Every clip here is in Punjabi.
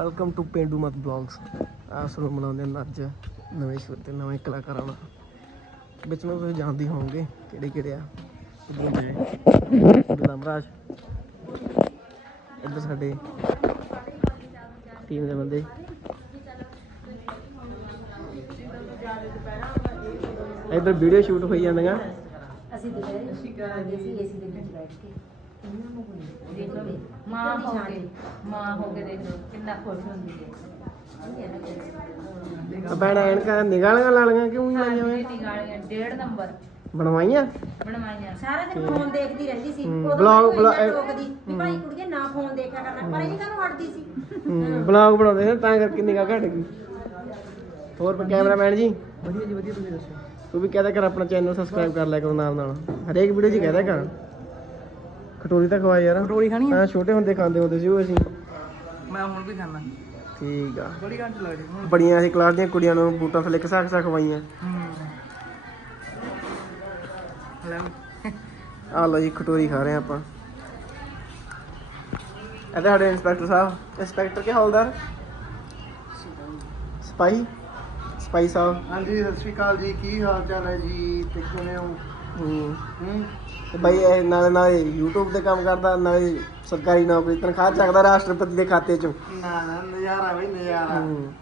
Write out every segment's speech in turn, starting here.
ਵੈਲਕਮ ਟੂ ਪਿੰਡੂ ਮਤ ਬਲੌਗਸ ਆਸ ਨੂੰ ਮਨਾਉਂਦੇ ਹਾਂ ਅੱਜ ਨਵੇਂ ਸ਼ੁਰੂ ਤੇ ਨਵੇਂ ਕਲਾਕਾਰਾਂ ਨਾਲ। ਵਿੱਚ ਨੂੰ ਤੁਸੀਂ ਜਾਣਦੇ ਹੀ ਹੋਵੋਗੇ ਕਿਹੜੇ ਕਿਹੜੇ ਆ। ਗੁਰਦਾਮਰਾਜ ਇੱਧਰ ਸਾਡੇ ਟੀਮ ਦੇ ਬੰਦੇ। ਇੱਧਰ ਵੀਡੀਓ ਸ਼ੂਟ ਹੋਈ ਜਾਂਦੀਆਂ। ਅਸੀਂ ਦੁਪਹਿਰੇ ਸੀ ਏਸੀ ਦੇ ਵਿੱਚ ਬੈਠ ਕੇ ਦੇਖ ਲਓ ਮਾਂ ਹੋ ਕੇ ਮਾਂ ਹੋ ਕੇ ਦੇਖ ਲਓ ਕਿੰਨਾ ਖੁਸ਼ ਹੁੰਦੀ ਹੈ। ਭੈਣ ਐਨਕਾਂ ਨਿਗਾਲੀਆਂ ਲਾਲੀਆਂ ਕਿਉਂ ਨਹੀਂ ਲਾਈਆਂ ਹੋਈਆਂ? ਹਾਂਜੀ ਗਾਲੀਆਂ ਡੇਢ ਨੰਬਰ। ਬਣਵਾਈਆਂ? ਬਣਵਾਈਆਂ। ਸਾਰਾ ਦਿਨ ਫੋਨ ਦੇਖਦੀ ਰਹਿੰਦੀ ਸੀ। ਹੂੰ, ਉਦੋਂ ਬਲੌਗ- ਮੈਨੂੰ ਇੰਨਾ ਬਲੌਗ- ਟੋਕਦੀ ਵੀ ਭਾਈ ਕੁੜੀਏ ਨਾ ਫੋਨ ਦੇਖਿਆ ਕਰਨਾ। ਪਰ ਇਹ ਕਾਹਨੂੰ ਹਟਦੀ ਸੀ? ਹੂੰ ਬਲੌਗ ਬਣਾਉਂਦੇ ਨੇ ਤਾਂ ਕਰਕੇ ਨਿਗਾਹ ਘਟ ਗਈ। ਹੋਰ ਪਰ ਕੈਮਰਾਮੈਨ ਜੀ? ਵਧੀਆ ਜੀ ਵਧੀਆ ਤੁਸੀਂ ਦੱਸੋ। ਤੂੰ ਵੀ ਕਹਦਾ ਕਰ ਆਪਣਾ ਚੈਨਲ ਸਬਸਕ੍ਰਾਈਬ ਕਰ ਲਿਆ ਕਰੋ ਨਾਲ ਨਾਲ। ਹਰੇਕ ਵੀਡੀਓ 'ਚ ਕਹਦਾ ਕਰ। ਕਟੋਰੀ ਤਾਂ ਖਵਾ ਯਾਰ। ਕਟੋਰੀ ਖਾਣੀ ਹਾਂ ਛੋਟੇ ਹੁੰਦੇ ਖਾਂਦੇ ਹੁੰਦੇ ਸੀ ਉਹ ਅਸੀਂ। ਮੈਂ ਹੁਣ ਵੀ ਖਾਣਾ ਠੀਕ ਆ। ਬੜੀ ਘੰਟ ਲੱਗਦੀ ਹੁਣ ਬੜੀਆਂ ਅਸੀਂ ਕਲਾਸ ਦੀਆਂ ਕੁੜੀਆਂ ਨੂੰ ਬੂਟਾਂ ਥੱਲੇ ਘਸਾ ਘਸਾ ਖਵਾਈਆਂ। ਲੈ ਆ ਲਓ ਜੀ ਕਟੋਰੀ ਖਾ ਰਹੇ ਆਪਾਂ। ਇਹ ਤਾਂ ਸਾਡੇ ਇੰਸਪੈਕਟਰ ਸਾਹਿਬ। ਇੰਸਪੈਕਟਰ ਕੇ ਹੌਲਦਾਰ? ਸਪਾਈ ਸਪਾਈ ਸਾਹਿਬ। ਹਾਂਜੀ ਸਤਿ ਸ਼੍ਰੀ ਅਕਾਲ ਜੀ। ਕੀ ਹਾਲ ਚਾਲ ਹੈ ਜੀ? ਤੇ ਕਿਵੇਂ ਹੋ? ਹੂੰ। ਹੂੰ ਤੇ ਬਾਈ ਇਹ ਨਾਲੇ ਨਾਲੇ YouTube ਤੇ ਕੰਮ ਕਰਦਾ ਨਾਲੇ ਸਰਕਾਰੀ ਨੌਕਰੀ ਤਨਖਾਹ ਚੱਕਦਾ ਰਾਸ਼ਟਰਪਤੀ ਦੇ ਖਾਤੇ ਚੋਂ। ਨਾ ਨਾ ਨਜ਼ਾਰਾ ਬਈ ਨਜ਼ਾਰਾ। ਹੂੰ।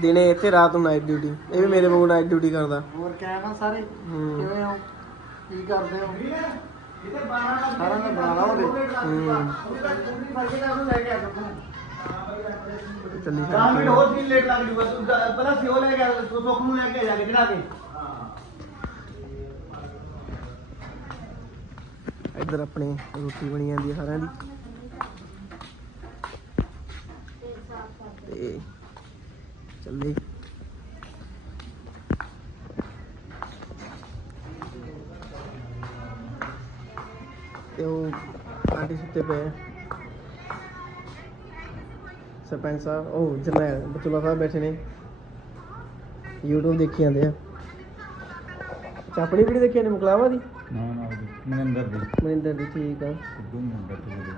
ਦਿਨੇ ਇੱਥੇ ਰਾਤ ਨੂੰ ਨਾਈਟ ਡਿਊਟੀ ਇਹ ਵੀ ਮੇਰੇ ਵਾਂਗੂ ਨਾਈਟ ਡਿਊਟੀ ਕਰਦਾ। ਹੋਰ ਕਿਵੇਂ ਆ ਸਾਰੇ? ਕਿਵੇਂ ਹੋ? ਕੀ ਕਰਦੇ ਹੋ? ਸਾਰਾ ਨੇ ਬਣਾ ਲਾਉਂਦੇ ਹੂੰ। ਚੱਲੀ ਦਸ ਮਿੰਟ ਜਾਂਦੀ ਹੋਰ ਸੀ ਲੇਟ ਲੱਗ ਜੂ ਬਸ ਉਹਦਾ- ਪਹਿਲਾਂ ਸਿਓ ਲੈ ਗਿਆ ਸੁੱਖ ਨੂੰ ਲੈ ਕੇ ਜਾ ਕੇ ਚੜਾ ਕੇ? ਇੱਧਰ ਆਪਣੀ ਰੋਟੀ ਬਣੀ ਜਾਂਦੀ ਹੈ ਸਾਰਿਆਂ ਦੀ। ਤੇ ਚੱਲੇ ਤੇ ਉਹ ਆਂਟੀ ਸੁੱਤੇ ਪਏ ਆ। ਸਰਪੰਚ ਸਾਹਿਬ, ਉਹ ਜਰਨੈਲ ਬਚੂਲਾ ਸਾਹਿਬ ਬੈਠੇ ਨੇ। YouTube ਦੇਖੀ ਜਾਂਦੇ ਆ। ਅੱਛਾ ਆਪਣੀ ਵੀਡੀਓ ਦੇਖੀ ਨੇ ਮੁਕਲਾਵਾ ਦੀ? ਨਾ ਨਾ ਉਹਦੀ ਮਨਿੰਦਰ ਦੀ। ਮਨਿੰਦਰ ਦੀ ਠੀਕ ਆ। ਸਿੱਧੂ ਮਨਿੰਦਰ ਦੀ ਵੀਡੀਓ।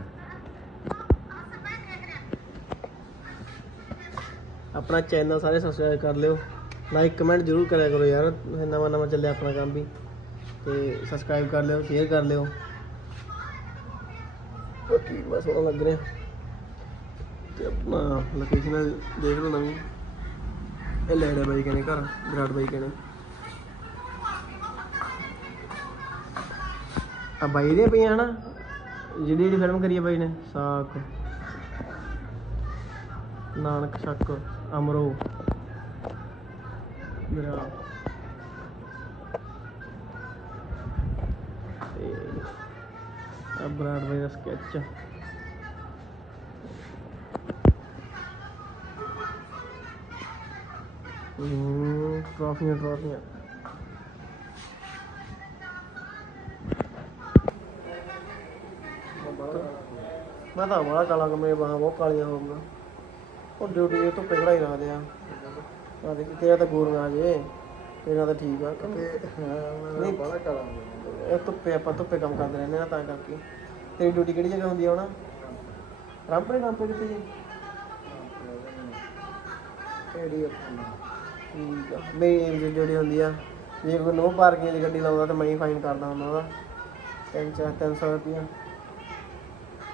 ਆਪਣਾ ਚੈਨਲ ਸਾਰੇ ਸਬਸਕ੍ਰਾਈਬ ਕਰ ਲਿਓ। ਲਾਈਕ ਕਮੈਂਟ ਜ਼ਰੂਰ ਕਰਿਆ ਕਰੋ ਯਾਰ ਨਵਾਂ ਨਵਾਂ ਚੱਲਿਆ ਆਪਣਾ ਕੰਮ ਵੀ। ਤੇ ਸਬਸਕ੍ਰਾਈਬ ਕਰ ਲਿਓ ਸ਼ੇਅਰ ਕਰ ਲਿਓ। ਬਾਕੀ ਬਸ ਸੋਹਣਾ ਲੱਗ ਰਿਹਾ। ਤੇ ਆਪਣਾ ਲੋਕੇਸ਼ਨ ਦੇਖ ਲਓ ਨਵੀਂ। ਇਹ ਲੈੜਾ ਬਾਈ ਕਹਿੰਦੇ ਘਰ ਵਿਰਾਟ ਬਾਈ ਕਹਿੰਦੇ। ਆ ਬਾਈ ਦੀਆਂ ਪਈਆਂ ਹਨਾ? ਜਿਹੜੀ ਜਿਹੜੀ ਫਿਲਮ ਕਰੀ ਆ ਬਾਈ ਨੇ, ਸਾਕ। ਨਾਨਕ ਸ਼ੱਕ, ਅਮਰੋ। ਮੇਰਾ। ਤੇ ਆ ਬਰਾਡਵੇ ਦਾ ਸਕੈਚ ਹੂੰ ਟਰਾਫੀਆਂ ਟਰਾਫੀਆਂ ਮੈਂ ਤਾਂ ਬੜਾ ਕਾਲਾ ਕਮੇ ਬਾਹਾਂ ਬਹੁਤ ਕਾਲੀਆਂ ਹੋ ਗਈਆਂ। ਉਹ ਡਿਊਟੀ ਇਹ ਧੁੱਪੇ ਖੜਾਈ ਰੱਖਦੇ ਆ। ਆ ਦੇਖ ਤੇਰਾ ਤਾਂ ਗੋਰੀਆਂ ਜੇ ਤੇਰਾ ਤਾਂ ਠੀਕ ਆ। ਨਹੀਂ। ਬੜਾ ਕਰਾਂਗੇ ਇਹ ਧੁੱਪੇ ਆਪਾਂ ਧੁੱਪੇ ਕੰਮ ਕਰਦੇ ਰਹਿੰਦੇ ਆ ਤਾਂ ਕਰਕੇ। ਤੇਰੀ ਡਿਊਟੀ ਕਿਹੜੀ ਜਗ੍ਹਾ ਹੁੰਦੀ ਆ ਹੁਣ? ਰਾਮਪੁਰੇ ਰਾਮਪੁਰੇ ਕਿੱਥੇ ਜੀ। ਕਿਹੜੀ ਠੀਕ ਆ। ਮੇਰੀ ਦੀ ਡਿਊਟੀ ਹੁੰਦੀ ਆ ਜੇ ਕੋਈ ਨੋ ਪਾਰਕਿੰਗ ਦੀ ਗੱਡੀ ਲਾਉਂਦਾ ਤਾਂ ਮੈਂ ਹੀ ਫਾਈਨ ਕਰਦਾ ਹੁੰਦਾ ਉਹਦਾ। ਤਿੰਨ ਚਾਰ ਤਿੰਨ ਸੌ ਰੁਪਇਆ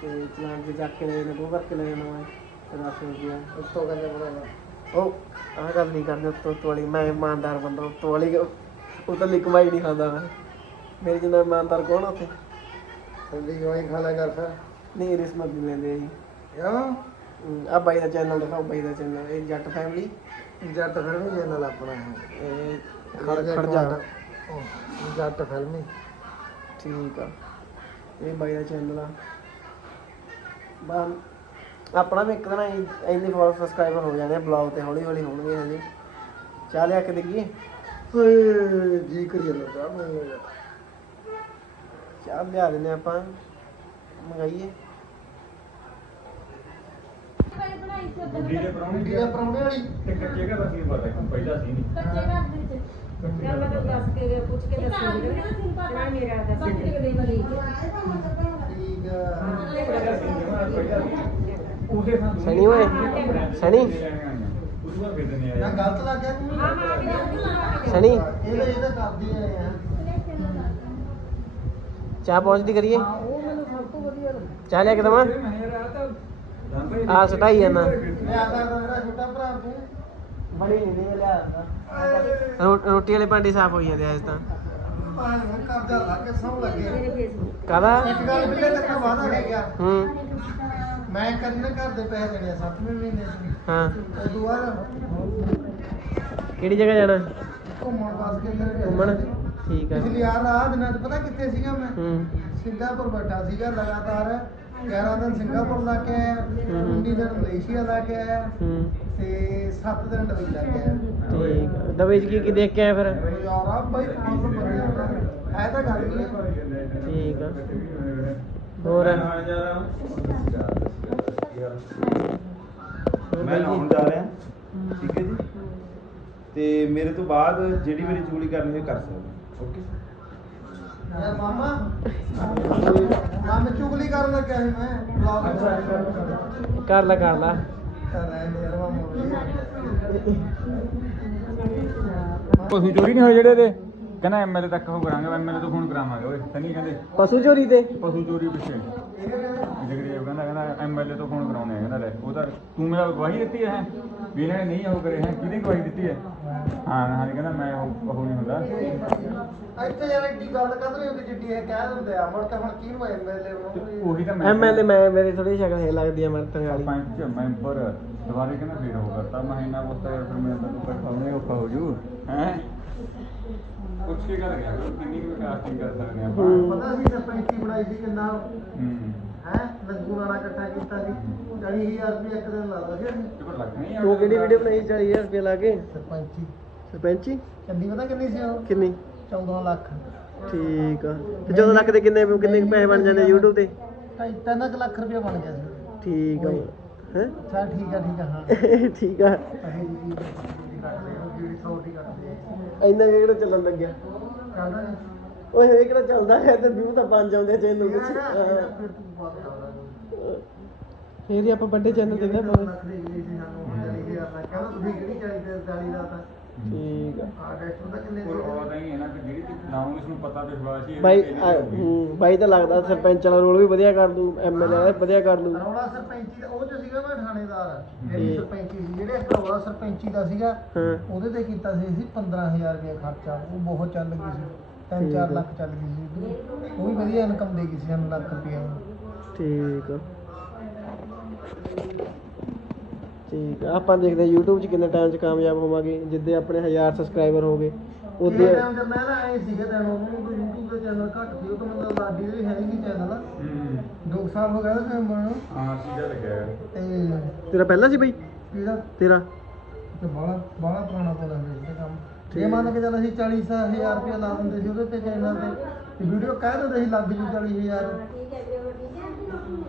ਤੇ ਚਲਾਨ ਤੇ ਚੱਕ ਕੇ ਲੈ ਜਾਣਾ ਉਹ ਕਰਕੇ ਲੈ ਜਾਣਾ ਮੈਂ ਤੇ ਦਸ ਰੁਪਇਆ ਉੱਤੋਂ ਕਹਿੰਦੇ ਬੜਾ ਉਹ ਆਹ ਗੱਲ ਨਹੀਂ ਕਰਦੇ ਉੱਤੋਂ ਉੱਤੋਂ ਵਾਲੀ ਮੈਂ ਇਮਾਨਦਾਰ ਬੰਦਾ ਉੱਤੋਂ ਵਾਲੀ ਉਹ ਤਾਂ ਲਿਖ ਕਮਾਈ ਨਹੀਂ ਖਾਂਦਾ ਮੈਂ। ਮੇਰੇ ਜਿੰਨਾ ਇਮਾਨਦਾਰ ਕੌਣ ਆ ਉੱਥੇ? ਥੱਲੀ ਗਵਾਈ ਖਾ ਲਿਆ ਕਰ ਫਿਰ? ਨਹੀਂ ਰਿਸਮਤ ਨਹੀਂ ਲੈਂਦੇ ਜੀ। ਕਿਉਂ? ਆ ਬਾਈ ਦਾ ਚੈਨਲ ਦਿਖਾਓ ਬਾਈ ਦਾ ਚੈਨਲ ਇਹ ਜੱਟ ਫੈਮਿਲੀ ਜੱਟ ਫਿਲਮੀ ਚੈਨਲ ਆਪਣਾ ਹੈ। ਇਹ ਖੜ ਜਾ ਖੜ ਜਾ ਉਹ, ਜੱਟ ਫਿਲਮੀ ਠੀਕ ਆ। ਇਹ ਬਾਈ ਦਾ ਚੈਨਲ ਆ। ਬਾ ਆਪਣਾ ਵੀ ਇੱਕ ਦਿਨ ਇੰਨੇ- ਇੰਨੇ ਫੋਲੋਅਰ ਸਬਸਕ੍ਰਾਈਬਰ ਹੋ ਜਾਣੇ ਬਲੌਗ ਤੇ ਹੌਲੀ ਹੌਲੀ ਹੋਣਗੇ ਹਜੇ। ਚਾਹ ਲਿਆ ਕੇ ਦੇਈਏ। ਓਏ ਜੀ ਕਰੀ ਜਾਂਦਾ ਚਾਹ ਮੈਨੂੰ ਯਾਰ। ਚਾਹ ਲਿਆ ਦਿੰਦੇ ਆਪਾਂ ਮੰਗਾਈਏ। ਦੇ ਦੇ ਵਾਲੀ? ਤੇ ਕੱਚੇ ਘਰ ਦਾ ਕੀ ਪਤਾ ਪਹਿਲਾਂ ਸੀ ਨਹੀਂ ਕੱਚੇ ਘਰ ਦੇ ਵਿੱਚ। ਚੱਲ ਮੈਂ ਤਾਂ ਦੱਸ ਕੇ ਪੁੱਛ ਕੇ ਦੱਸੂਗੀ। ਨਾ ਮੇਰਾ ਦੱਸ ਕੇ ਸਣੀ ਓਏ ਸਣੀ ਨਾ ਆ ਗਲਤ ਲੱਗ ਗਿਆ ਤੂੰ। ਹਾਂ ਮਾਂ ਵੀ ਜਾਂਦੀ ਸਣੀ ਇਹ। ਤਾਂ ਇਹ ਤਾਂ ਕਰਦੀ ਆਏ ਆ ਚਾਹ ਪਹੁੰਚਦੀ ਕਰੀਏ? ਉਹ ਮੈਨੂੰ ਸਭ ਤੋਂ ਵਧੀਆ ਲੱਗਦਾ ਚਾਹ ਲਿਆ ਕੇ ਦਵਾਂ? ਆ ਸਟਾਈ ਜਾਂਦਾ। ਮੈਂ ਆਦਾ ਮੇਰਾ ਛੋਟਾ ਭਰਾ ਤੂੰ। ਬਣੀ ਨਹੀਂ ਦੇ ਲਿਆ ਰੋਟੀ ਵਾਲੇ ਭਾਂਡੇ ਸਾਫ਼ ਹੋਈ ਜਾਂਦੇ ਅੱਜ ਤਾਂ। ਭਾਂ ਮੈਂ ਕਰਦਾ ਲੱਗ ਕੇ ਸੌ ਲੱਗੇ। ਮੇਰੇ ਫੇਸਬੁੱਕ ਕਾਦਾ ਇੱਕ ਗੱਲ ਵੀ ਤੱਕ ਵਾਦਾ ਰਹਿ ਗਿਆ। ਹੂੰ। ਮੈਂ ਕਰਨੇ ਘਰ ਦੇ ਪੈਸੇ ਦੇਣੇ ਆ ਸੱਤਵੇਂ ਮਹੀਨੇ ਚ ਹਾਂ। ਉਦੋਂ ਬਾਅਦ ਕਿਹੜੀ ਜਗ੍ਹਾ ਜਾਣਾ? ਘੁੰਮਣ ਵਾਸਤੇ ਮੇਰੇ ਘੁੰਮਣ? ਠੀਕ ਆ। ਪਿਛਲੀ ਯਾਰ ਆ ਦਿਨਾਂ ਚ ਪਤਾ ਕਿੱਥੇ ਸੀਗਾ ਮੈਂ? ਹੂੰ। ਸਿੰਗਾਪੁਰ ਬੈਠਾ ਸੀਗਾ ਲਗਾਤਾਰ। 11 ਦਿਨ ਸਿੰਗਾਪੁਰ ਲਾ ਕੇ ਆਇਆ। ਹਮ। 19 ਦਿਨ ਮਲੇਸ਼ੀਆ ਲਾ ਕੇ ਆਇਆ। ਹੂੰ। ਤੇ 7 ਦਿਨ ਦੁਬਈ ਲਾ ਕੇ ਆਇਆ। ਠੀਕ ਆ। ਦਵੇ ਚ ਕੀ ਕੀ ਦੇਖ ਕੇ ਆਇਆ ਫਿਰ? ਯਾਰ ਆ ਬਾਈ ਬਹੁਤ ਵਧੀਆ। ਹੁੰਦਾ ਐ ਤਾਂ ਗੱਲ ਨਹੀਂ ਹੈ ਠੀਕ ਆ। ਹੋਰ? ਮੈਂ ਨਹਾਉਣ ਜਾ ਰਿਹਾ ਠੀਕ ਹੈ ਜੀ। ਤੇ ਮੇਰੇ ਤੋਂ ਬਾਅਦ ਜਿਹੜੀ ਮੇਰੀ ਚੁਗਲੀ ਕਰਨੀ ਹੈ ਕਰ ਸਕਦਾ ਓਕੇ। ਯਾਰ ਮਾਮਾ। ਮਾਮਾ ਚੁਗਲੀ ਕਰਨ ਲੱਗਿਆ ਸੀ ਮੈਂ। ਬਲੌਗ ਕਰ ਲਾ ਕਰ ਲਾ। ਪਸ਼ੂ ਚੋਰੀ ਨਹੀਂ ਹੋਏ ਜਿਹੜੇ ਦੇ ਕਹਿੰਦਾ ਐਮਐਲਏ ਤੱਕ ਉਹ ਕਰਾਂਗੇ ਐਮਐਲਏ ਤੋਂ ਫੋਨ ਕਰਾਵਾਂਗੇ ਓਏ ਸਨੀ ਕਹਿੰਦੇ। ਪਸ਼ੂ ਚੋਰੀ ਤੇ? ਪਸ਼ੂ ਚੋਰੀ ਪਿੱਛੇ। ਜਗਰੀਏ ਕਹਿੰਦਾ ਕਹਿੰਦਾ ਐਮਐਲਏ ਤੋਂ ਫੋਨ ਕਰਾਉਣੇ ਆ ਕਹਿੰਦਾ ਲੈ ਉਹ ਤਾਂ ਤੂੰ ਮੇਰਾ ਗਵਾਹੀ ਦਿੱਤੀ ਹੈ ਵੀ ਇਹਨਾਂ ਨੇ ਨਹੀਂ ਉਹ ਕਰੇ ਹੈ ਕਿਹਦੀ ਗਵਾਹੀ ਦਿੱਤੀ ਹੈ? ਹਾਂ ਹਾਂ ਕਹਿੰਦਾ ਮੈਂ ਉਹ ਉਹ ਨਹੀਂ ਹੁੰਦਾ। ਇੱਥੇ ਯਾਰ ਏਡੀ ਗੱਲ ਕਦ ਨਹੀਂ ਹੁੰਦੀ ਜਿੱਡੀ ਇਹ ਕਹਿ ਦਿੰਦੇ ਆ ਮੁੜ ਕੇ ਹੁਣ ਕਿਹਨੂੰ ਐਮਐਲਏ ਤੇ ਬਣਾਉਂਦੇ ਉਹੀ ਤਾਂ ਮੈਂ ਐਮਐਲਏ ਮੈਂ ਮੇਰੀ ਥੋੜੀ ਸ਼ਕਲ ਹੈ ਲੱਗਦੀ ਆ ਮਰਤਨ ਵਾਲੀ। ਪੰਚ ਮੈਂਬਰ ਦੁਬਾਰੇ ਕਹਿੰਦਾ ਫੇਰ ਉਹ ਕਰਤਾ ਮੈਂ ਪੁੱਛਦਾ ਯਾਰ ਫਿਰ ਮੈਂ ਤਾਂ ਤੂੰ ਪਠਾਉਣੇ ਔਖਾ ਹੋ ਜੂ ਹੈ? ਪੁੱਛ ਕੇ ਗੱਲ ਗਿਆ ਕਿੰਨੀ ਕੁ ਕਾਸਟਿੰਗ ਕਰ ਸਕਦੇ ਆਪਾਂ। ਹੂੰ। ਪਤਾ ਸੀ ਸਰਪੰਚੀ ਬਣਾਈ ਸੀ ਕਿੰਨਾ ਹੂੰ। ਹੈ ਲੱਗੂ ਨਾਲਾ ਇਕੱਠਾ ਕੀਤਾ ਸੀ। 40000 ਰੁਪਏ ਇੱਕ ਦਿਨ ਲਾਦਾ ਸੀ ਅਸੀਂ। ਤੇ ਪਰ ਲੱਗ ਨਹੀਂ ਉਹ ਕਿਹੜੀ ਵੀਡੀਓ ਬਣਾਈ 40000 ਰੁਪਏ ਲਾ ਕੇ? ਸਰਪੰਚੀ। ਸਰਪੰਚੀ? ਚੰਦੀ ਪਤਾ ਕਿੰਨੀ ਸੀ ਉਹ? ਕਿੰਨੀ? 14 ਲੱਖ। ਠੀਕ ਆ। ਤੇ ਜਦੋਂ ਲੱਖ ਦੇ ਕਿੰਨੇ ਕਿੰਨੇ ਕੁ ਪੈਸੇ ਬਣ ਜਾਂਦੇ YouTube ਤੇ? ਢਾਈ ਤਿੰਨ ਕੁ ਲੱਖ ਰੁਪਏ ਬਣ ਗਿਆ ਸੀ। ਠੀਕ ਆ। ਹੈ? ਚਲ ਠੀਕ ਆ ਠੀਕ ਆ ਹਾਂ। ਠੀਕ ਆ। ਅਸੀਂ ਜੀ ਕੱਟਦੇ ਹਾਂ ਜਿਹੜੀ 100 ਦੀ ਕੱਟਦੇ ਇੰਨਾ ਕਿਹੜਾ ਚੱਲਣ ਲੱਗਿਆ? ਕਹਿੰਦਾ ਨੇ ਓਏ ਇਹ ਕਿਹੜਾ ਚੱਲਦਾ ਹੈ ਤੇ ਵਿਊ ਤਾਂ ਬਣ ਜਾਂਦੇ ਚੈਨਲ ਫਿਰ ਤੂੰ ਬਾਤ ਕਰਦਾ ਫੇਰ ਹੀ ਆਪਾਂ ਵੱਡੇ ਚੈਨਲ ਤੇ ਨਾ ਲੱਖ ਦੇ ਗਈ ਸੀ ਸਾਨੂੰ 40000 ਦਾ ਕਹਿੰਦਾ ਤੁਸੀਂ ਕਿਹੜੀ 40 ਤੇ 40 ਦਾ ਤਾਂ ਠੀਕ ਆ। ਆ ਦਾ ਹੀ ਬਾਈ ਕਿ ਆ, ਹੂੰ ਬਾਈ ਤਾਂ ਲੱਗਦਾ ਸਰਪੰਚ ਵਾਲਾ ਰੋਲ ਵੀ ਵਧੀਆ ਕਰ ਦੂ ਐਮਐਲਏ ਵਧੀਆ ਕਰ ਲੂ। ਰੌਲਾ ਸਰਪੰਚੀ ਦਾ ਉਹ ਚ ਸੀਗਾ ਮੈਂ ਥਾਣੇਦਾਰ ਜਿਹੜੀ ਠੀਕ। ਸਰਪੰਚੀ ਸੀ ਜਿਹੜੇ ਇੱਕ ਰੌਲਾ ਸਰਪੰਚੀ ਦਾ ਸੀਗਾ ਹਾਂ। ਉਹਦੇ ਤੇ ਕੀਤਾ ਸੀ ਅਸੀਂ 15000 ਰੁਪਏ ਖਰਚਾ ਉਹ ਬਹੁਤ ਚੱਲ ਗਈ ਸੀ। 3-4 ਠੀਕ ਹੈ। ਲੱਖ ਚੱਲ ਗਈ ਸੀ। ਉਹ ਵੀ ਵਧੀਆ ਇਨਕਮ ਦੇ ਗਈ ਸੀ ਸਾਨੂੰ ਲੱਖ ਰੁਪਏ ਠੀਕ ਆ। ਠੀਕ ਆ। ਆਪਾਂ ਦੇਖਦੇ ਹਾਂ YouTube 'ਚ ਕਿੰਨੇ ਟਾਈਮ 'ਚ ਕਾਮਯਾਬ ਹੋਵਾਂਗੇ ਜਿੱਦੇ ਆਪਣੇ 1000 ਸਬਸਕ੍ਰਾਈਬਰ ਹੋ ਗਏ। ਉਹਦੇ ਉਹਦੇ ਟਾਈਮ ਜਦ ਮੈਂ ਨਾ ਆਏ ਸੀਗੇ ਤਾਂ ਉਹਨੂੰ ਕੋਈ YouTube ਦੇ ਚੈਨਲ ਘੱਟ ਸੀ ਉਹ ਤਾਂ ਮਤਲਬ ਲਾਡੀ ਦੇ ਵੀ ਹੈ ਹੀ ਨਹੀਂ ਚੈਨਲ ਹੂੰ 2 ਸਾਲ ਹੋ ਗਏ ਉਹਦੇ ਮੈਂਬਰ ਨੂੰ। ਹਾਂ ਸਿੱਧਾ ਲੱਗਿਆ ਹੈ। ਤੇ ਤੇਰਾ ਪਹਿਲਾਂ ਸੀ ਬਈ? ਇਹਦਾ ਤੇਰਾ? ਤੇ ਬਾਲਾ ਬਾਲਾ ਪੁਰਾਣਾ ਪੋਲਾ ਸੀ ਕੰਮ। ਜੇ ਮੰਨ ਕੇ ਚੱਲ ਅਸੀਂ 40000 ਰੁਪਏ ਲਾ ਦਿੰਦੇ ਸੀ ਉਹਦੇ ਤੇ ਚੈਨਲ ਤੇ ਤੇ ਵੀਡੀਓ ਕਹਿ ਦਿੰਦੇ ਸੀ ਲੱਗ ਜੂ 40000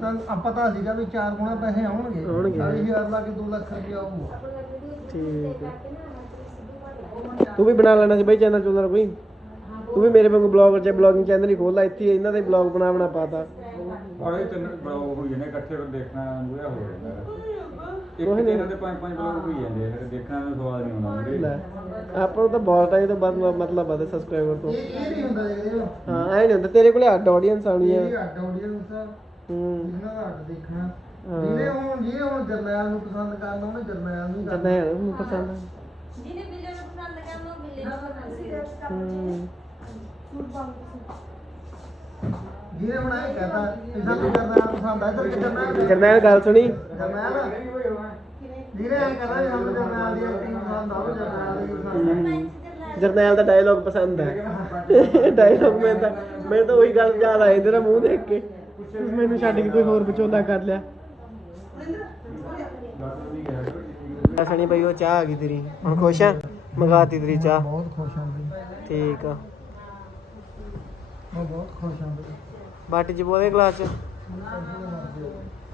ਤਾਂ ਆ ਪਤਾ ਸੀਗਾ ਵੀ ਚਾਰ ਗੁਣਾ ਪੈਸੇ ਆਉਣਗੇ। ਆਉਣਗੇ। 40000 ਲਾ ਕੇ 2 ਲੱਖ ਰੁਪਏ ਆਊਗਾ। ਠੀਕ ਹੈ। ਤੂੰ ਵੀ ਬਣਾ ਲੈਣਾ ਸੀ ਬਈ ਚੈਨਲ ਚੋਂ ਬਈ ਤੂੰ ਵੀ ਮੇਰੇ ਵਾਂਗੂ ਬਲੌਗਰ ਚ ਬਲੌਗਿੰਗ ਚੈਨਲ ਹੀ ਖੋਲ੍ਹ ਲਾ ਇੱਥੇ ਹੀ ਇਹਨਾਂ ਦੇ ਬਲੌਗ ਬਣਾ ਬਣਾ ਪਾਤਾ ਔਰ ਇਹ ਤਿੰਨ ਬਲੌਗ ਹੋਈ ਜਾਂਦੇ ਆ, ਇਕੱਠੇ ਫਿਰ ਦੇਖਣਾ ਮੂਹਰੇ ਹੋ ਜਾਂਦਾ ਹੈ। ਇੱਕ ਤੇ ਇਹਨਾਂ ਦੇ ਪੰਜ ਪੰਜ ਬਲੌਗ ਹੋਈ ਜਾਂਦੇ ਆ, ਫਿਰ ਦੇਖਣਾ ਨੂੰ ਸਵਾਦ ਨਹੀਂ ਆਉਂਦਾ ਮੂਹਰੇ। ਲੈ ਆਪਾਂ ਨੂੰ ਤਾਂ ਬਹੁਤ ਟਾਈਮ ਤੋਂ ਬਾਅਦ ਮ- ਮਤਲਬ ਆਦੇ ਸਬਸਕ੍ਰਾਈਬਰ ਤੋਂ। ਇਹ ਇਹ ਨਹੀਂ ਹੁੰਦਾ ਦੇਖਦੇ ਹੋ ਹਾਂ ਐ ਨਹੀਂ ਹੁੰਦਾ ਤੇਰੇ ਕੋਲੇ ਅੱਡ ਆਡੀਅੰਸ ਆਉਣੀ ਆ ਇਹ ਅੱਡ ਆਡੀਅੰਸ ਆ। ਹੂੰ। ਇਹਨਾਂ ਦਾ ਅੱਡ ਦੇਖਣਾ। ਹਾਂ। ਜਿਹਨੇ ਹੁਣ ਜਿਹਨੇ ਹੁਣ ਜਰਨੈਲ ਨੂੰ ਪਸੰਦ ਕਰਨਾ ਉਹਨੇ ਜਰਨੈਲ ਨੂੰ ਹੀ ਜਦ ਕਰਨਾ ਉਹਨੂੰ ਪਸੰਦ। ਆ। ਜਿਹਨੇ ਬਿੱਲੇ ਨੂੰ ਪਸੰਦ ਕਰਨਾ ਉਹ ਬਿੱਲੇ ਨੂੰ ਪਸੰਦ ਹੂੰ। ਜਿਹਨੇ ਹੁਣ ਇਹ ਕਹਤਾ ਕਿ ਸਾਨੂੰ ਜਰਨੈਲ ਪਸੰਦ ਆ ਇੱਧਰ ਕਿ ਜਰਨੈਲ ਜਰਨੈਲ ਗੱਲ ਸੁਣੀ। ਜਰਨੈਲ ਜਿਹਨੇ ਇਹ ਕਹਤਾ ਵੀ ਸਾਨੂੰ ਜਰਨੈਲ ਦੀ ਐਕਟਿੰਗ ਪਸੰਦ ਆ ਉਹ ਜਰਨੈਲ ਦੀ ਪਸੰਦ ਆ। ਹੂੰ। ਜਰਨੈਲ ਦਾ। ਡਾਇਲੌਗ ਪਸੰਦ ਹੈ। ਡਾਇਲੌਗ ਮੈਂ ਤਾਂ ਮੈਂ ਤਾਂ ਉਹੀ ਗੱਲ ਯਾਦ ਆਈ ਤੇਰਾ ਮੂੰਹ ਦੇਖ ਕੇ। ਮੈਨੂੰ ਛੱਡ ਕੇ ਕੋਈ ਹੋਰ ਵਿਚੋਲਾ ਕਰ ਲਿਆ। ਸਣੀ ਬਈ ਉਹ ਚਾਹ ਆ ਗਈ ਤੇਰੀ। ਹੁਣ ਖੁਸ਼ ਆ? ਮੰਗਾਤੀ ਤੇਰੀ ਚਾਹ। ਬਹੁਤ ਖੁਸ਼ ਹਾਂ ਬਈ ਠੀਕ ਆ। ਮੈਂ ਬਹੁਤ ਖੁਸ਼ ਹਾਂ ਬਈ ਬਾਟੀ ਚ ਬੋਲੇ ਗਲਾਸ ਚ।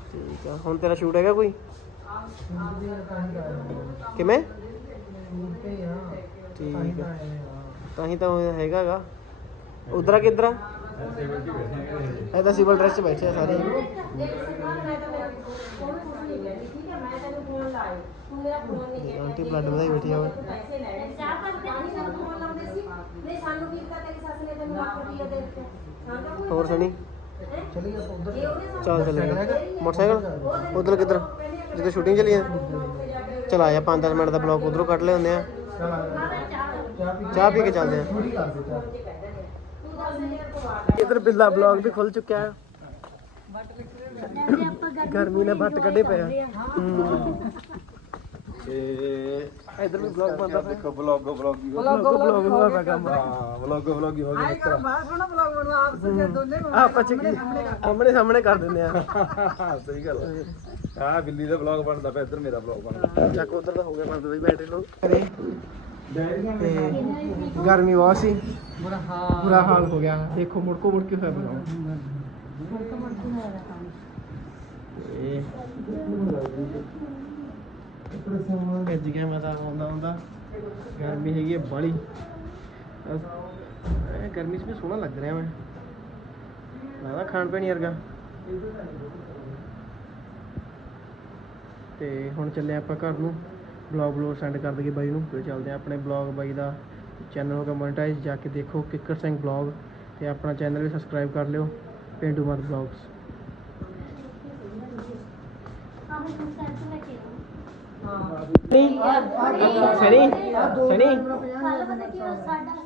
ਠੀਕ ਆ। ਹੁਣ ਤੇਰਾ ਸ਼ੂਟ ਹੈਗਾ ਕੋਈ। ਕਿਵੇਂ? ਠੀਕ ਤਾਂ ਆ। ਤਾਂ ਹੀ ਤਾਂ ਉਹ ਹੈਗਾਗਾ ਉਧਰ ਕਿੱਧਰ ਆ? ਇਹ ਤਾਂ ਸਿਵਲ ਡਰੈਸ 'ਚ ਬੈਠੇ ਆ ਸਾਰੇ ਆਂਟੀ ਬਲੱਡ ਵਧਾਈ ਬੈਠੀ ਆ ਹੋਰ ਸਣੀ ਚਲੀ ਚੱਲ ਮੋਟਰਸਾਈਕਲ ਉਧਰ ਕਿੱਧਰ ਜਿੱਥੇ ਸ਼ੂਟਿੰਗ ਚੱਲੀ ਆ ਚਲ ਆਇਆ 5-10 ਮਿੰਟ ਦਾ ਬਲੌਗ ਉਧਰੋਂ ਕੱਢ ਲਿਆਉਂਦੇ ਆ ਚਲ ਆ। ਚਾਹ ਪੀ ਕੇ ਚੱਲਦੇ ਆ ਇਧਰ ਬਿੱਲਾ ਬਲੌਗ ਵੀ ਖੁੱਲ ਚੁੱਕਿਆ ਹੈ। ਗਰਮੀ ਨੇ ਬੱਤ ਕੱਢੇ ਪਿਆ ਤੇ ਇਧਰ ਵੀ ਬਲੌਗ ਬਣਦਾ ਪਿਆ। ਦੇਖੋ ਬਲੌਗ ਬਲੌਗ ਹੀ ਹੋ ਬਲੌਗ ਬਲੌਗ ਹੋਇਆ ਪਿਆ ਕੰਮ। ਹਾਂ ਬਲੌਗ ਬਲੌਗ ਹੀ ਹੋ ਗਿਆ ਮਿੱਤਰ ਆਪਾਂ ਚ ਕੀ ਆਮਣੇ ਸਾਹਮਣੇ ਕਰ ਦਿੰਦੇ ਆ। ਸਹੀ ਗੱਲ ਆ। ਬਿੱਲੀ ਦਾ ਬਲੌਗ ਬਣਦਾ ਪਿਆ ਇੱਧਰ ਮੇਰਾ ਬਲੌਗ ਬਣਦਾ। ਚੱਕ ਉਧਰ ਦਾ ਹੋ ਗਿਆ ਬੰਦ ਬਈ ਬੈਟਰੀ ਨੂੰ ਅਰੇ ਤੇ ਗਰਮੀ ਬਹੁਤ ਸੀ। ਬੁਰਾ ਬੁਰਾ ਹਾਲ ਹੋ ਗਿਆ। ਦੇਖੋ ਮੁੜਕੋ ਮੁੜ ਕੇ ਹੋਇਆ ਬਲੌਗ ਇਹ ਭੱਜ ਗਿਆ ਮੈਂ ਤਾਂ ਆਉਂਦਾ ਆਉਂਦਾ। ਗਰਮੀ ਹੈਗੀ ਹੈ ਬਾਲੀ। ਇਹ ਗਰਮੀ 'ਚ ਵੀ ਸੋਹਣਾ ਲੱਗ ਰਿਹਾ ਮੈਂ। ਲੱਗਦਾ ਖਾਣ ਪੀਣ ਵਰਗਾ। ਤੇ ਹੁਣ ਚੱਲੇ ਆਪਾਂ ਘਰ ਨੂੰ। ਬਲੌਗ ਬਲੌਗ ਸੈਂਡ ਕਰ ਦਈਏ ਬਾਈ ਨੂੰ ਫਿਰ ਚੱਲਦੇ ਆ ਆਪਣੇ ਬਲੌਗ ਬਾਈ ਦਾ ਚੈਨਲ ਹੋਗਾ ਮੋਨਟਾਈਜ਼ ਜਾ ਕੇ ਦੇਖੋ ਕਿੱਕਰ ਸਿੰਘ ਬਲੌਗ ਤੇ ਆਪਣਾ ਚੈਨਲ ਵੀ ਸਬਸਕ੍ਰਾਈਬ ਕਰ ਲਿਓ ਪਿੰਡੂ ਮਤ ਬਲੌਗਸ ਸਣੀ ਸਣੀ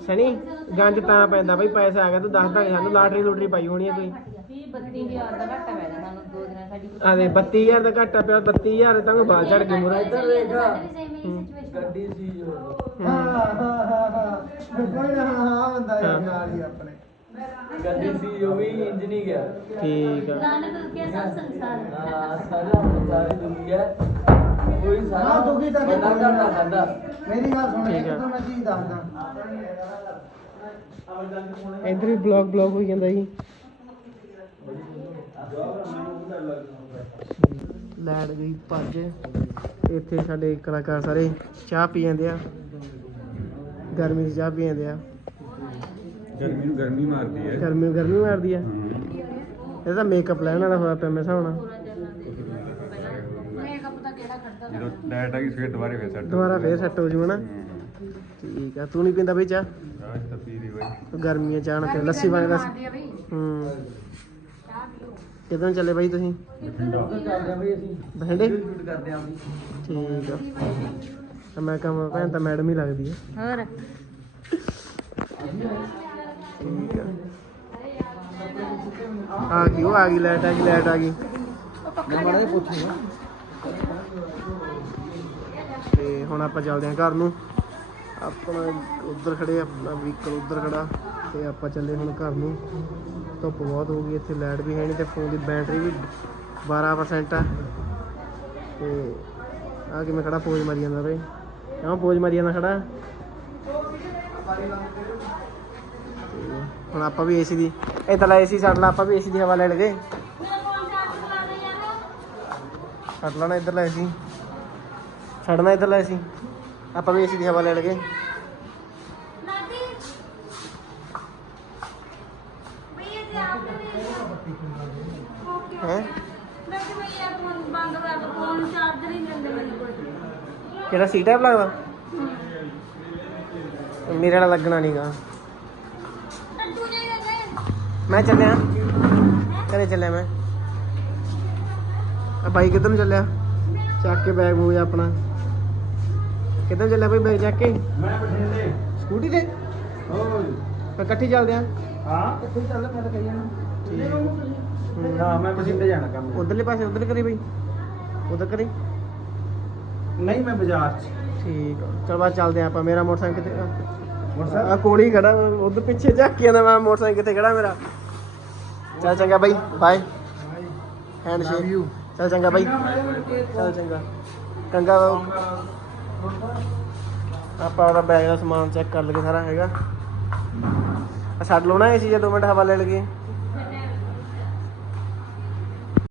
ਸਣੀ ਗੰਜ ਤਾਂ ਪੈਂਦਾ ਬਈ ਪੈਸਾ ਆ ਗਿਆ ਤੂੰ ਦੱਸਦਾ ਨਹੀਂ ਸਾਨੂੰ ਲਾਟਰੀ ਲੂਟਰੀ ਪਾਈ ਹੋਣੀ ਹੈ ਕੋਈ। 30 32000 ਦਾ ਘਾਟਾ ਪੈ ਜਾਣਾ ਦੋ ਦਿਨਾਂ ਸਾਡੀ ਆ ਦੇ 32000 ਦਾ ਘਾਟਾ ਪਿਆ 32000 ਤਾਂ ਬਾਲ ਚੜ ਗਏ ਮੁਰਾ ਗੱਡੀ ਸੀ ਜੋ ਹਾਂ ਹਾਂ। ਹਾਂ। ਹਾਂ। ਕੋਈ ਨਾ ਹਾਂ ਹਾਂ ਬੰਦਾ ਯਾਰ ਨਾਲ ਹੀ ਆਪਣੇ। ਗੱਡੀ ਸੀ ਉਹ ਵੀ ਇੰਜ ਨਹੀਂ ਗਿਆ। ਠੀਕ ਆ। ਨਾਨਕ ਕੇ ਸਭ ਸੰਸਾਰ ਹਾਂ ਸਾਰਾ ਸਾਰੀ ਦੁਨੀਆ ਕੋਈ ਹਾਂ ਸਾਰਾ ਦੁਖੀ ਤਾਂ ਕੋਈ ਕਰਦਾ ਨਾ। ਖਾਂਦਾ। ਮੇਰੀ ਗੱਲ ਸੁਣ ਠੀਕ ਆ। ਇੱਕ ਤਾਂ ਮੈਂ ਚੀਜ਼ ਦੱਸਦਾ। ਇੱਧਰ ਵੀ ਬਲੌਗ ਬਲੌਗ ਹੋਈ ਜਾਂਦਾ ਜੀ। ਲੈਟ ਗਈ ਭੱਜ। ਇੱਥੇ ਸਾਡੇ ਕਲਾਕਾਰ ਸਾਰੇ ਚਾਹ ਪੀ ਜਾਂਦੇ ਆ। ਗਰਮੀ ਦੀ ਚਾਹ ਪੀ ਜਾਂਦੇ ਆ। ਗਰਮੀ ਨੂੰ ਗਰਮੀ ਮਾਰਦੀ ਹੈ। ਗਰਮੀ ਨੂੰ ਗਰਮੀ ਮਾਰਦੀ ਆ। ਇਹ ਤਾਂ ਮੇਕਅਪ ਲੈਣ ਵਾਲਾ ਹੋਇਆ ਪਿਆ ਮੇਰੇ ਹਿਸਾਬ ਨਾਲ। ਜਦੋਂ ਲਾਈਟ ਆ ਗਈ ਫੇਰ ਦੁਬਾਰੇ ਫੇਰ ਸੈੱਟ ਦੁਬਾਰਾ ਫੇਰ ਸੈੱਟ ਹੋ ਜੂ ਹਨਾ ਠੀਕ ਆ। ਤੂੰ ਨਹੀਂ ਪੀਂਦਾ ਬਈ ਚਾਹ? ਰਾਜ ਤਾਂ ਪੀ ਲਈ ਬਾਈ। ਤੂੰ ਗਰਮੀ ਆ ਚਾਹ ਨਾ ਪੀ ਲੱਸੀ ਬਣ ਦੱਸ। ਹੂੰ। ਕਿਦੋਂ ਚੱਲੇ ਬਾਈ ਤੁਸੀਂ? ਠੰਡਾ ਕਰਦੇ ਆ ਬਈ ਅਸੀਂ ਬਹਿੰਡੇ ਸ਼ੂਟ ਕਰਦੇ ਆ ਵੀ ਠੀਕ ਆ। ਤਾਂ ਮੈਂ ਕੰਮ ਭੈਣ ਤਾਂ ਮੈਡਮ ਹੀ ਲੱਗਦੀ ਹੈ ਹੋਰ? ਠੀਕ ਆ। ਆ ਗਈ ਉਹ ਆ ਗਈ ਲਾਈਟ ਆ ਗਈ ਲਾਈਟ ਆ ਗਈ। ਮੈਂ ਜਿਹਾ ਪੁੱਛੂਗਾ ਤੇ ਹੁਣ ਆਪਾਂ ਚੱਲਦੇ ਹਾਂ ਘਰ ਨੂੰ। ਆਪਣਾ ਉੱਧਰ ਖੜੇ ਆਪਣਾ ਵਹੀਕਲ ਉੱਧਰ ਖੜਾ ਤੇ ਆਪਾਂ ਚੱਲੇ ਹੁਣ ਘਰ ਨੂੰ। ਧੁੱਪ ਬਹੁਤ ਹੋ ਗਈ, ਇੱਥੇ ਲਾਈਟ ਵੀ ਹੈ ਨਹੀਂ ਤੇ ਫੋਨ ਦੀ ਬੈਟਰੀ ਵੀ 12% ਆ। ਤੇ ਆ ਕਿਵੇਂ ਖੜਾ ਪੋਜ ਮਾਰੀ ਜਾਂਦਾ ਵੇ ਕਿਉਂ ਪੋਜ ਮਾਰੀ ਜਾਂਦਾ ਖੜਾ? ਹੁਣ ਆਪਾਂ ਵੀ ਏਸੀ ਦੀ ਇਧਰਲਾ ਏਸੀ ਛੱਡ ਲਾ, ਆਪਾਂ ਵੀ ਏਸੀ ਦੀ ਹਵਾ ਲੈ ਲਗੇ ਛੱਡ ਲੈਣਾ ਇਧਰਲਾ ਸੀ ਛੱਡਣਾ ਇੱਧਰ ਇਧਰਲਾ ਸੀ ਆਪਾਂ ਵੀ ਏਸੀ ਦੀ ਹਵਾ ਲੈ ਲਗੇ ਹੈ? ਕਿਹੜਾ ਸੀ ਟਾਈਪ ਲੱਗਦਾ? ਮੇਰੇ ਨਾਲ ਲੱਗਣਾ ਨਹੀਂਗਾ ਮੈਂ ਚੱਲਿਆ। ਘਰੇ ਚੱਲਿਆ ਮੈਂ। ਆ ਬਾਈ ਕਿੱਧਰ ਨੂੰ ਚੱਲਿਆ? ਚੱਕ ਕੇ ਬੈਗ ਬੂਜ ਆਪਣਾ। ਕਿੱਧਰ ਚੱਲਿਆ ਬਈ ਬੈਗ ਚੱਕ ਕੇ? ਮੈਂ ਬਠਿੰਡੇ। ਸਕੂਟੀ ਤੇ? ਹੋਰ। ਫਿਰ ਇਕੱਠੀ ਚੱਲਦੇ ਆ। ਹਾਂ। ਕਿੱਥੇ ਚੱਲ ਮੈਂ ਤਾਂ ਕਹੀ ਜਾਣਾ। ਹਾਂ ਮੈਂ ਬਠਿੰਡੇ ਜਾਣਾ ਕੰਮ ਉਧਰਲੇ ਪਾਸੇ ਉਧਰ ਕਰੀ ਬਈ। ਉਧਰ ਕਰੀ। ਨਹੀਂ ਮੈਂ ਬਾਜ਼ਾਰ 'ਚ। ਠੀਕ ਚਲ ਬਾਅਦ ਚੱਲਦੇ ਆ ਆਪਾਂ। ਮੇਰਾ ਮੋਟਰਸਾਈਕਲ ਕਿੱਥੇ ਆ? ਮੋਟਰਸਾਈਕਲ? ਆ ਕੋਲ ਹੀ ਖੜਾ। ਉਧਰ ਪਿੱਛੇ ਝਾਕੀ ਜਾਂਦਾ ਮੈਂ। ਮੋਟਰਸਾਈਕਲ ਕਿੱਥੇ ਖੜਾ ਮੇਰਾ? ਚੱਲ ਚੰਗਾ ਬਾਈ। ਬਾਏ ਹੈਂਡ ਸ਼ੇਕ ਚੱਲ ਚੰਗਾ ਬਾਈ। ਚੱਲ ਚੰਗਾ। ਕੰਗਾ ਆਪਾਂ ਉਹਦਾ ਬੈਗ ਦਾ ਸਮਾਨ ਚੈੱਕ ਕਰ ਲਈਏ ਸਾਰਾ ਹੈਗਾ। ਆ ਛੱਡ ਲਓ ਨਾ ਇਹ ਚੀਜ਼ਾਂ 2 ਮਿੰਟ ਹਵਾ ਲੈ ਲਈਏ।